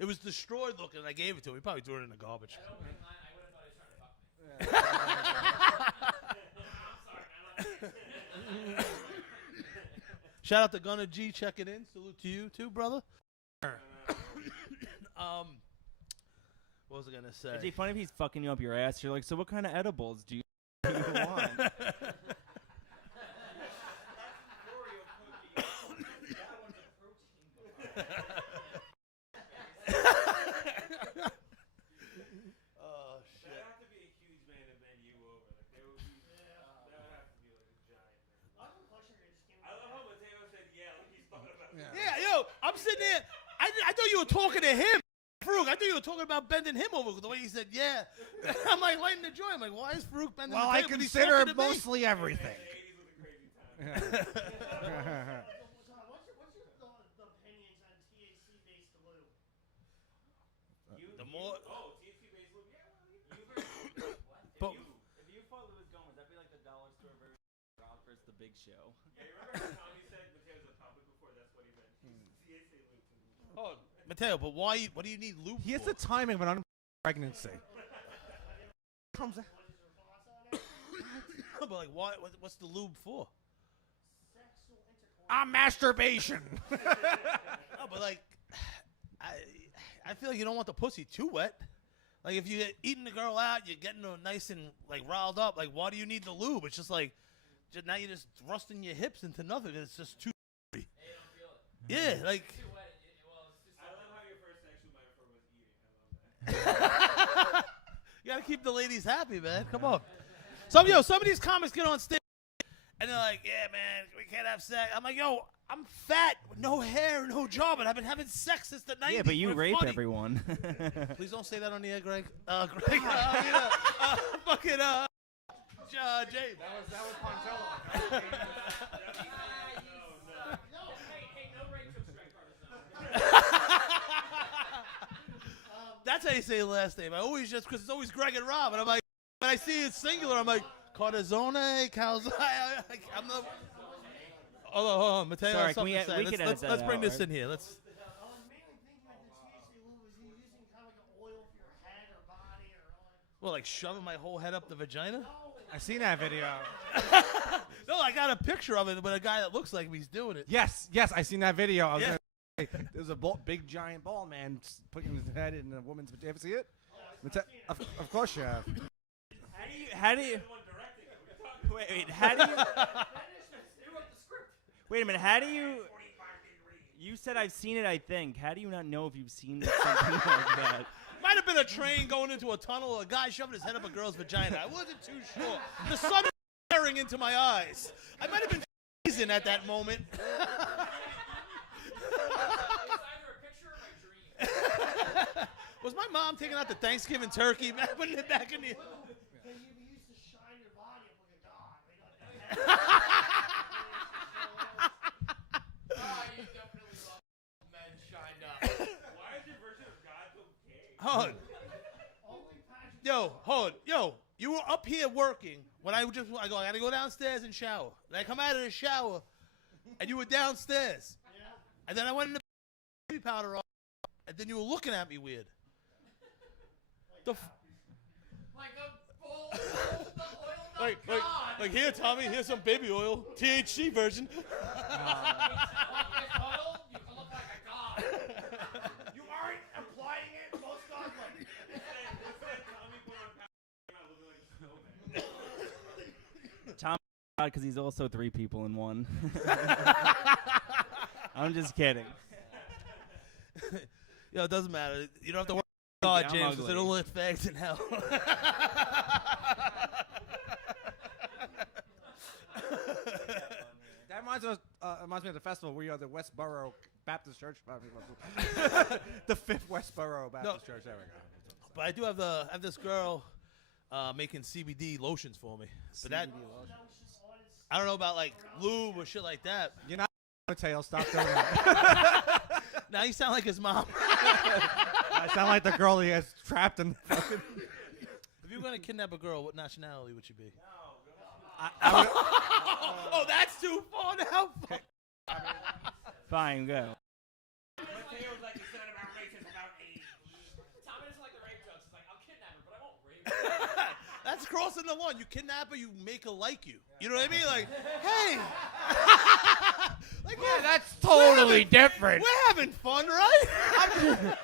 it was destroyed looking. And I gave it to him. He probably threw it in the garbage. I would have thought he was trying to fuck me. Shout out to Gunner G checking in. Salute to you too, brother. What was I gonna say? It'd be funny if he's fucking you up your ass. You're like, so what kind of edibles do you want? Oh shit! That'd have to be a huge man to bend you over. Like there would be. That would have to be like a giant man. I love how Matteo said, "Yeah," like he's thought about it. Yeah, yo, I'm sitting there. I thought you were talking to him, Farouk. I thought you were talking about bending him over the way he said, "Yeah." I'm like lighting the joint. I'm like, why is Farouk bending? Well, the I table? He's consider talking to me. mostly everything. The 80s was a crazy time. What's the opinions on THC-based lube? The more, Oh, THC-based lube. Yeah, well, but If you fought Louis Gomez, that'd be like the dollar store version of Rock versus the Big Show. yeah, you remember how Tommy said Mateo's a topic before? That's what he meant. THC lube. oh, Matteo, but why? What do you need lube He has for? the timing of an pregnancy. Comes out. But like, why? What's the lube for? Sexual intercourse I'm masturbation. No, but like, I feel like you don't want the pussy too wet. Like if you're eating the girl out, you're getting her nice and like riled up. Like why do you need the lube? It's just like, now you're just thrusting your hips into nothing. It's just too. Hey, you don't feel it. Yeah, like. It's too wet. It's too I love how your first sexual metaphor was eating. I love that. You gotta keep the ladies happy, man. Come on. Some of these comics get on stage and they're like, "Yeah, man, we can't have sex." I'm like, "Yo, I'm fat, with no hair, no jaw, but I've been having sex since the 90s." Yeah, but you We're rape funny. everyone. Please don't say that on the air, Greg. Greg, fucking James. That was Poncello. Hey, no rape jokes, Greg Carter's. That's how you say the last name. I always just because it's always Greg and Rob, and I'm like, when I see it singular, I'm like Cartazone, Calzone. I'm the. Hold on, Matteo. Sorry, has something to say. we can edit that let's bring out, this right? in here. Let's. I was mainly thinking about the THC lube. Was he using kind of like an oil for your head or body or like? Well, like shoving my whole head up the vagina? I seen that video. No, I got a picture of it with a guy that looks like he's doing it. Yes, I seen that video. I was Yeah. gonna say, there's a big giant ball man putting his head in a woman's. You ever see it? Of course you have. How do you? Wait. How do you? Wait a minute. How do you? You said I've seen it. I think. How do you not know if you've seen something like that? Might have been a train going into a tunnel, a guy shoving his head up a girl's vagina. I wasn't too sure. The sun was staring into my eyes. I might have been teasing at that moment. It's either a picture or my dream. Was my mom taking out the Thanksgiving turkey, man, putting it back in the... Yeah, you used to shine your body up like a god. You definitely love men shined up. Why is your version of God so gay? Hold on. Yo, you were up here working when I gotta go downstairs and shower. And I come out of the shower, and you were downstairs. Yeah. And then I went in the baby powder on, and then you were looking at me weird. Like a bowl of oil, not God. Like here, Tommy, here's some baby oil, THC version. You cuddle, you look like a god. You aren't applying it most often. Instead, Tommy put on powder, came out looking like a snowman. Tom, because he's also 3 people in one. I'm just kidding. Yo, it doesn't matter. You don't have to worry about God, I'm James, because ugly. it'll let fags in hell. That reminds me of the festival where you are the Westboro Baptist Church. The 5th Westboro Baptist Church. There we go. But I do have this girl making CBD lotions for me. But that I don't know about like lube or shit like that. You're not Matteo. Stop doing that. Now you sound like his mom. I sound like the girl he has trapped in. If you were gonna kidnap a girl, what nationality would you be? Oh, that's too far now. Fine, go. Mateo's like, it's not about race, it's about age. Tommy doesn't like the rape jokes. He's like, I'll kidnap her, but I won't rape her. That's crossing the line. You kidnap her, you make her like you. You know what I mean? Like, hey. Like, Yeah, that's totally different. We're having fun, right?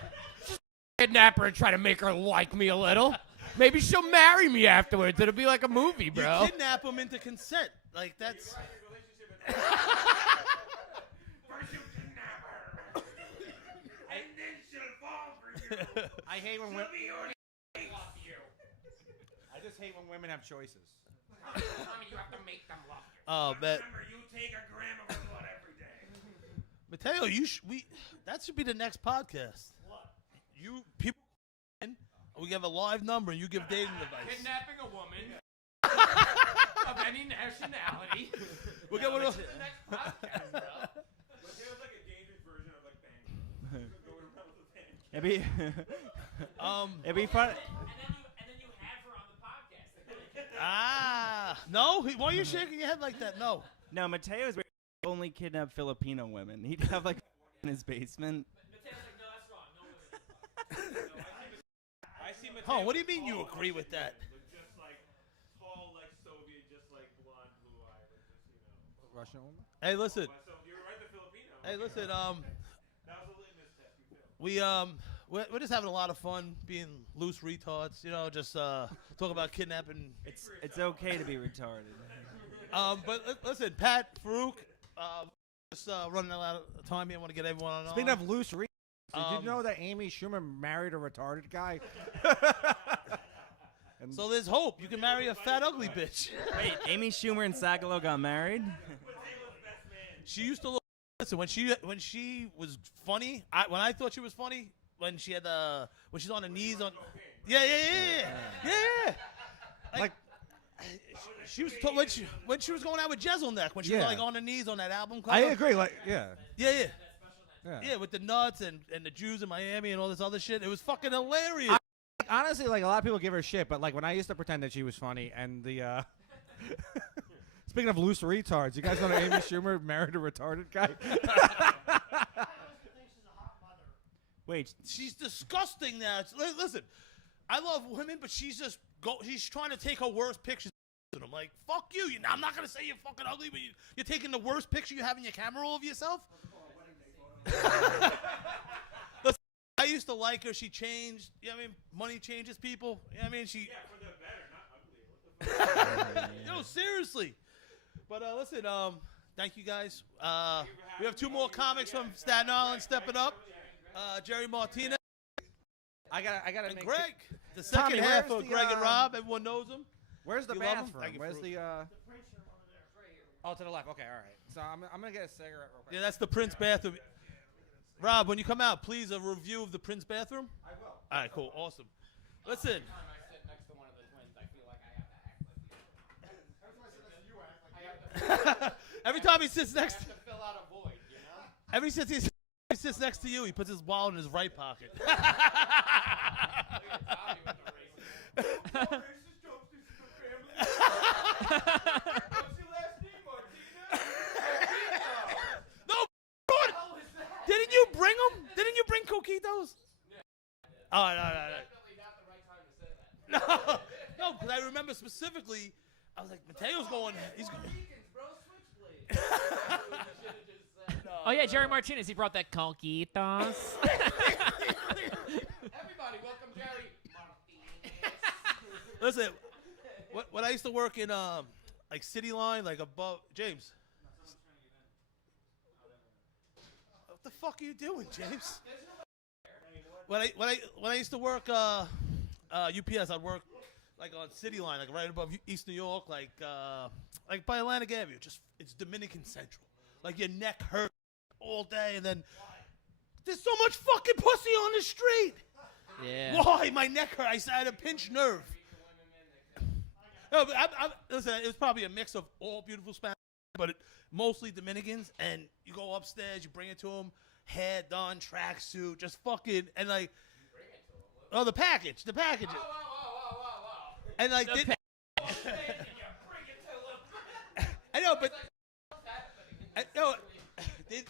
Kidnap her and try to make her like me a little. Maybe she'll marry me afterwards. It'll be like a movie, bro. You kidnap them into consent. Like, that's... First you kidnap her, and then she'll fall for you. I hate when She'll be your Love you. I just hate when women have choices. Tommy, you have to make them love you. Oh, man. Remember, you take a gram of her blood every day. Mateo, that should be the next podcast. What? People, we have a live number and you give dating advice. Kidnapping a woman of any nationality. We'll get one of The next podcast, bro. Mateo's like a dangerous version of like bang. Going around with a bang. It'd be, it'd be fun. And then you have her on the podcast. No? Why are you shaking your head like that? No. No, Mateo's only kidnap Filipino women. He'd have like in his basement. Mateo's like, no, that's wrong. No women. I see Mateo. Oh, what do you mean you agree with that? Just like tall, like Soviet, just like blonde, blue eyed, like just Russian woman. Hey, listen. So you're right, the Filipino. Hey, listen. That was a litmus test. You failed. We're just having a lot of fun being loose retards. You know, just talk about kidnapping. It's okay to be retarded. But listen, Pat, Farouk, just running out of time here. I want to get everyone on. Speaking of loose retards, did you know that Amy Schumer married a retarded guy? So there's hope. You can marry a fat, ugly bitch. Wait, Amy Schumer and Sagalo got married? She used to look. Listen, when she was funny, when I thought she was funny, when she had when she's on her knees on. Yeah. Like she was when she was going out with Jezelneck, when she was like on her knees on that album cover. I agree. Like, yeah, with the nuts and the Jews in Miami and all this other shit. It was fucking hilarious. Honestly, like a lot of people give her shit, but like when I used to pretend that she was funny, and the speaking of loose retards, you guys know that Amy Schumer married a retarded guy? Wait, she's disgusting now. Listen, I love women, but she's trying to take her worst pictures. And I'm like, fuck you. I'm not gonna say you're fucking ugly, but you're taking the worst picture you have in your camera roll of yourself. Listen, I used to like her. She changed. You know what I mean? Money changes people. You know what I mean? Yeah, for the better, not ugly. What the fuck? No, seriously. But listen, thank you guys. We have two more comics from Staten Island stepping up. Jerry Martinez. I gotta and make Greg. The second Tommy, half where's of the, Greg and Rob. Everyone knows him. Where's the You love 'em? bathroom? Thank you, Where's Farouk. the Prince room over there. It's right here. Oh, to the left. Okay, all right. So I'm gonna get a cigarette real quick. Yeah, that's the Prince bathroom. Rob, when you come out, please a review of the Prince bathroom. I will. All right, cool, awesome. Listen. Every time I sit next to one of the twins, I feel like I have to act like the other. Every time I sit next to you, I act like I have to Every time he sits next I have to fill out a void, you know? every time he sits next to you, he puts his wallet in his right pocket. Look at Tommy with the racist. Racist jokes, this is a family. What's your last name, Martina? No, didn't you bring them? Didn't you bring coquitos? Yeah. Oh, no. Definitely not the right time to say that. No, because I remember specifically, I was like, Mateo's going. He's going. Deacons, bro, switchblade. That's what you should have just said. Oh yeah, Jerry Martinez. He brought that conquitos. Everybody, welcome Jerry Martinez. Listen, when I used to work in like City Line, like above James. What the fuck are you doing, James? When I used to work UPS, I'd work like on City Line, like right above East New York, like by Atlantic Avenue. Just it's Dominican Central. Like your neck hurts all day, and then there's so much fucking pussy on the street. Yeah. Why my neck hurt? I had a pinched nerve. No, but listen, it was probably a mix of all beautiful Spanish, but mostly Dominicans. And you go upstairs, you bring it to them, hair done, tracksuit, just fucking, and like, oh, the package. Whoa. And like, I know, but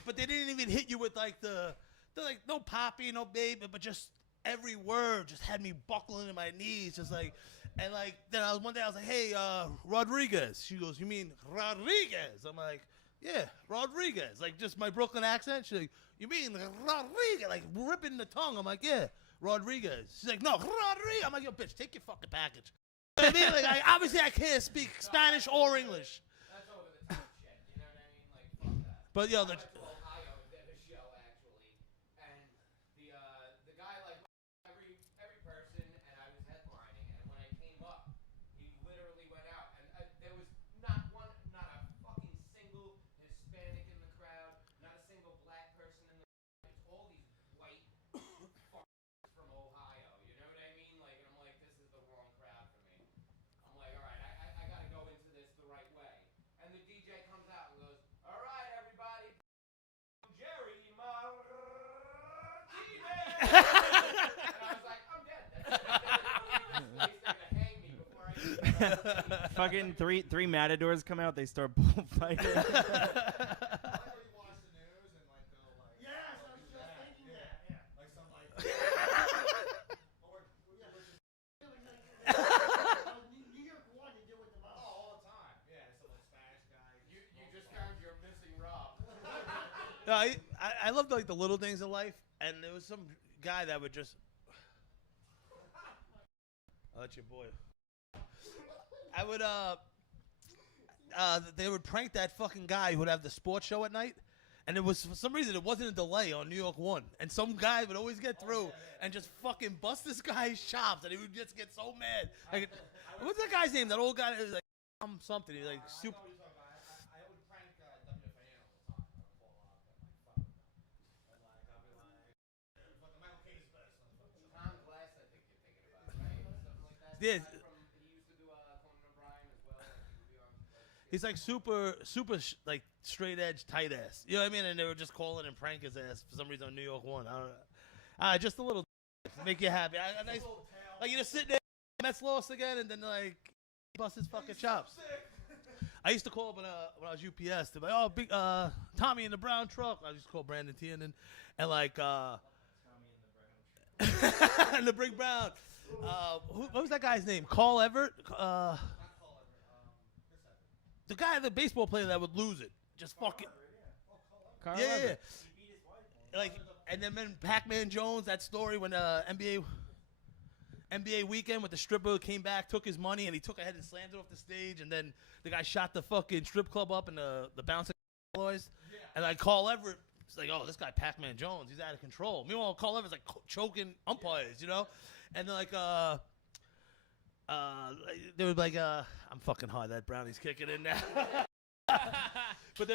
but they didn't even hit you with like they're like no poppy, no baby, but just every word just had me buckling in my knees, just like. And like then one day I was like, hey, Rodriguez. She goes, you mean Rodriguez? I'm like, yeah, Rodriguez. Like just my Brooklyn accent. She's like, you mean Rodriguez? Like ripping the tongue. I'm like, yeah, Rodriguez. She's like, no, Rodriguez. I'm like, yo, bitch, take your fucking package. You know what I mean? Like, obviously I can't speak Spanish or English. That's over the top shit, you know what I mean? Like, fuck that. But yo, I went to Ohio and did a show actually, and the guy like every person, and I was headlining, and when I came up, he literally went out, and there was not a fucking single Hispanic in the crowd, not a single black person in the crowd. It's all these white fuckers from Ohio, you know what I mean? Like, and I'm like, this is the wrong crowd for me. I'm like, all right, I gotta go into this the right way. And the DJ comes out and goes, all right, everybody, Jerry Martinez. And I was like, I'm dead. That's it. They're gonna hang me before I even Fucking three matadors come out. They start bullfighting. I like how you watch the news and like they'll like. Yes, I was just thinking that. Yeah. Like some like. New York one, you deal with the most. All the time. Yeah, some like Spanish guy. You just found No, I love like the little things in life, and there was some guy that would just. Oh, that's your boy. I would they would prank that fucking guy who would have the sports show at night, and it was for some reason it wasn't a delay on New York 1, and some guy would always get through and just fucking bust this guy's chops, and he would just get so mad. Like, what's that guy's name? That old guy is like something. He's like super. I would prank WFAN all the time. I would call up and like fuck with them. And like I'd be like, fucking Michael Caine is better. Tom Glass, I think you're thinking about, right? Something like that. Yeah. He used to do Conan O'Brien as well. Like he would be on. He's like super like straight edge, tight ass. You know what I mean? And they were just calling and prank his ass for some reason on New York 1. I don't know. Just a little make you happy. A nice, like you just sitting there, Mets lost again, and then like bust his fucking chops. I used to call up when I was UPS. They're like, oh, big Tommy in the brown truck. I used to call Brandon T and like Tommy in the brown truck. and the Big Brown. What was that guy's name? Carl Everett. The guy, the baseball player that would lose it, just fucking. Carl Yeah. Everett. Like, and then when Pac-Man Jones, that story when NBA weekend with the stripper came back, took his money, and he took ahead and slammed it off the stage, and then the guy shot the fucking strip club up, and the bouncing boys, and like Carl Everett, it's like, oh, this guy Pac-Man Jones, he's out of control. Meanwhile, Carl Everett's like choking umpires, you know, and then like they were like, I'm fucking hard. That brownie's kicking in now. But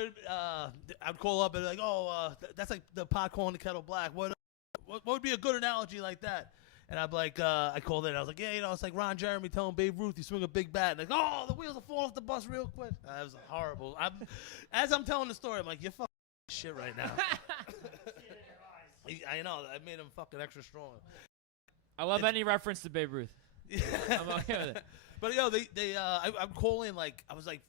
I'd call up and like, oh, that's like the pot calling the kettle black. What would be a good analogy like that? And I'd be like, I called in. I was like, yeah, you know, it's like Ron Jeremy telling Babe Ruth, you swing a big bat. And like, oh, the wheels are falling off the bus real quick. That was horrible. As I'm telling the story, I'm like, you're fucking shit right now. I know. I made him fucking extra strong. I love any reference to Babe Ruth. Yeah. I'm okay with it. But yo, I'd call in like I was like,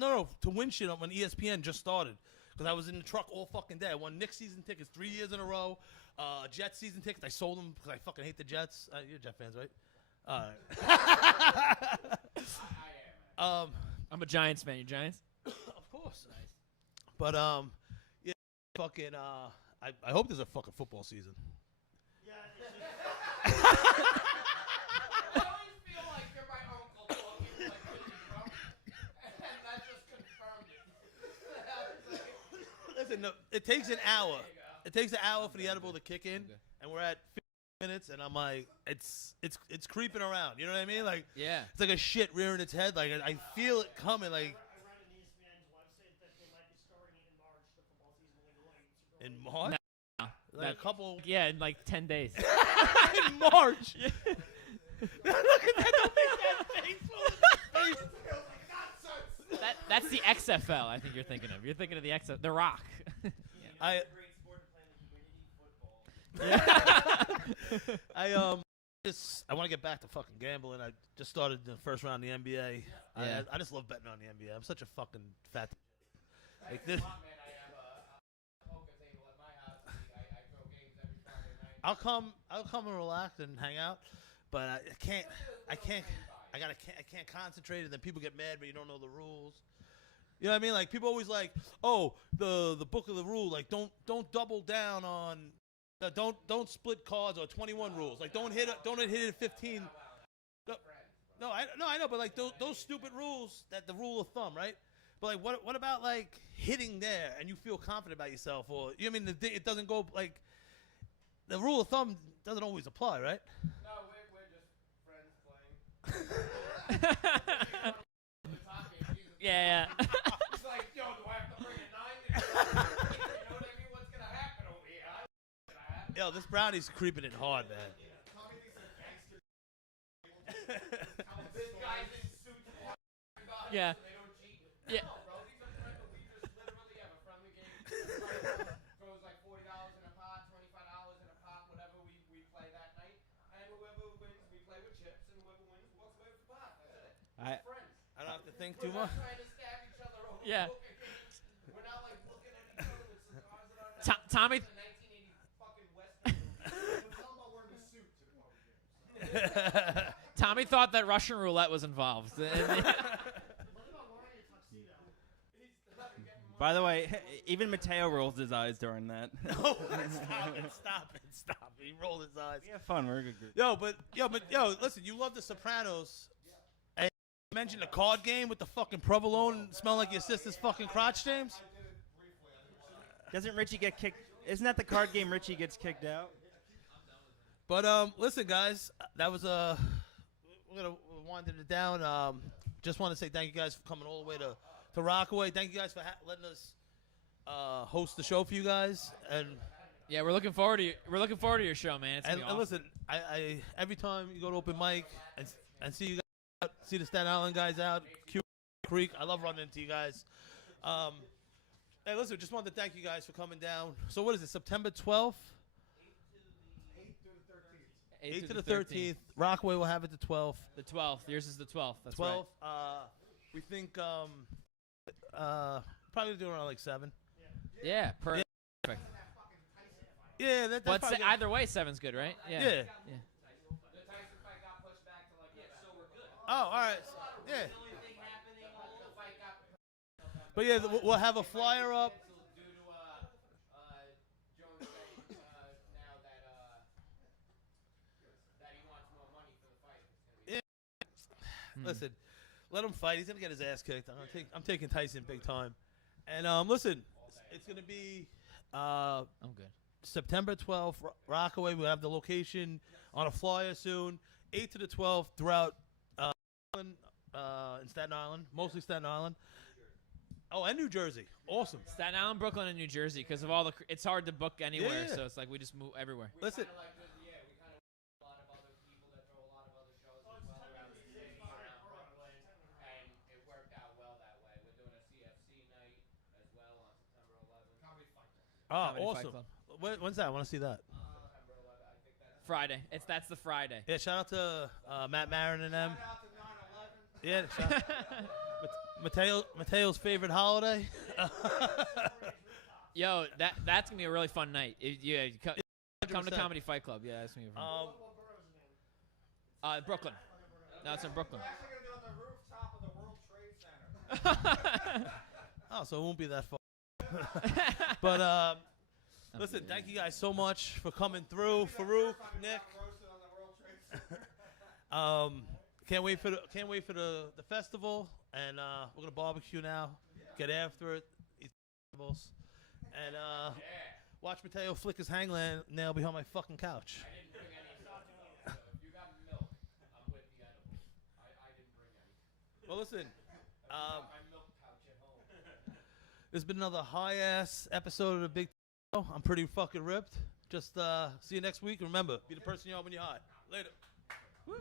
no, to win shit when ESPN just started because I was in the truck all fucking day. I won Knicks season tickets 3 years in a row. Jets season tickets. I sold them because I fucking hate the Jets. You're Jet fans, right? I'm a Giants fan. You Giants? Of course. Nice. But yeah, fucking. I hope there's a fucking football season. Yeah. I always feel like you're my uncle talking like really drunk, and that just confirmed it. Listen, no, it takes an hour. It takes an hour for the edible to kick in, and we're at 15 minutes, and I'm like, it's creeping around. You know what I mean? Like, Yeah. it's like a shit rearing its head. Like I feel it coming. Like I read on ESPN's website that they might be starting it in March. The football season will be going in March. Like a couple. Yeah, in like 10 days. In March. Look at that! Don't make that face. That's the XFL. I think you're thinking of. You're thinking of the XFL, The Rock. I want to get back to fucking gambling. I just started the first round of the NBA. Yeah. I just love betting on the NBA. I'm such a fucking fat. Like this. I'll come and relax and hang out, but I can't concentrate, and then people get mad, but you don't know the rules. You know what I mean? Like people always like, oh, the book of the rule, like don't double down on, don't split cards or 21 rules. Like don't hit it at 15. No, I know, but like those stupid rules, that the rule of thumb, right? But like what about like hitting there and you feel confident about yourself, or you know what I mean? It doesn't go like. The rule of thumb doesn't always apply, right? No, we're just friends playing. Yeah. It's like, yo, do I have to bring a 9? You know what I mean? What's gonna happen over here? Yo, this brownie's creeping in hard, man. This guy's in suits. Yeah. They don't cheat. Yeah. No, bro, these are friends. We just literally have a friendly game. Goes like $40 in a pot, $25 in a pot, whatever we play that night. And whoever wins, we play with chips, and whoever wins walks away with the pot. That's it. Friends. I don't have to think We're too not much. trying to stab each other over Yeah. poker games. We're not like looking at each other with cigars that aren't Tommy. It's a 1980 fucking Western movie. We're talking about wearing a suit to the poker games. Tommy thought that Russian roulette was involved. What about wearing a tuxedo? By the way, even Matteo rolls his eyes during that. No, stop it. He rolled his eyes. We have fun. We're a good group. Yo, listen, you love The Sopranos. And you mentioned the card game with the fucking provolone smelling like your sister's fucking crotch, James? Doesn't Richie get kicked? Isn't that the card game Richie gets kicked out? But listen, guys, that was we're gonna wind it down. Just want to say thank you guys for coming all the way to Rockaway. Thank you guys for letting us host the show for you guys. And Yeah, we're looking forward to your show, man. It's gonna be awesome. listen, I every time you go to open mic and see you guys out, see the Staten Island guys out, Q Creek. I love running into you guys. Hey, listen, just wanted to thank you guys for coming down. So what is it, September 12th? 8th to the 13th. Rockaway will have it the 12th. The 12th. Yours is the 12th. That's 12th. right. We think probably do around like 7. Yeah, perfect. Yeah, that's But probably good. either way, 7's good, right? Yeah. The Tyson fight got pushed back to like so we're good. Oh, all right. Yeah. The only thing happening, the fight got But yeah, we'll have a flyer up. due to Jones saying now that he wants more money for the fight. It's gonna be Listen, let him fight. He's gonna get his ass kicked. I'm taking Tyson big time. And listen, it's gonna be I'm good. September 12th, Rockaway. We'll have the location on a flyer soon. 8th to the 12th throughout in Staten Island, mostly Staten Island. Oh, and New Jersey. Awesome. Staten Island, Brooklyn, and New Jersey, because of all the. It's hard to book anywhere, Yeah. so it's like we just move everywhere. Listen. we kind of a lot of other people that throw a lot of other shows as well around the city, around Brooklyn, and it worked out well that way. We're doing a CFC night as well on September 11th. Comedy Fight Club. Oh, Comedy Fight awesome. Club. When's that? I want to see that. September 11th. I think that's Friday. That's the Friday. Yeah, shout out to Matt Marin and them. Shout out to 9/11. Yeah, Mateo's favorite holiday. Yo, that's gonna be a really fun night. You come to 100%. Comedy Fight Club. Yeah, that's gonna be fun. Brooklyn. No, it's in Brooklyn. We're actually going to do it on the rooftop of the World Trade Center. Oh, so it won't be that far. But listen, thank you guys so much for coming through, Farouk, Nick. Roasted on the World Trade Center. Can't wait for the festival, and we're gonna barbecue now. Get after it, eat vegetables, and watch Matteo flick his hangnail behind my fucking couch. I didn't bring any sauce. So if you got milk, I'm with the edibles. I didn't bring any. Well, listen, My milk pouch at home. there's been another high-ass episode of the Big Show. I'm pretty fucking ripped. Just see you next week. Remember, be the person you are when you're hot. Later. Woo.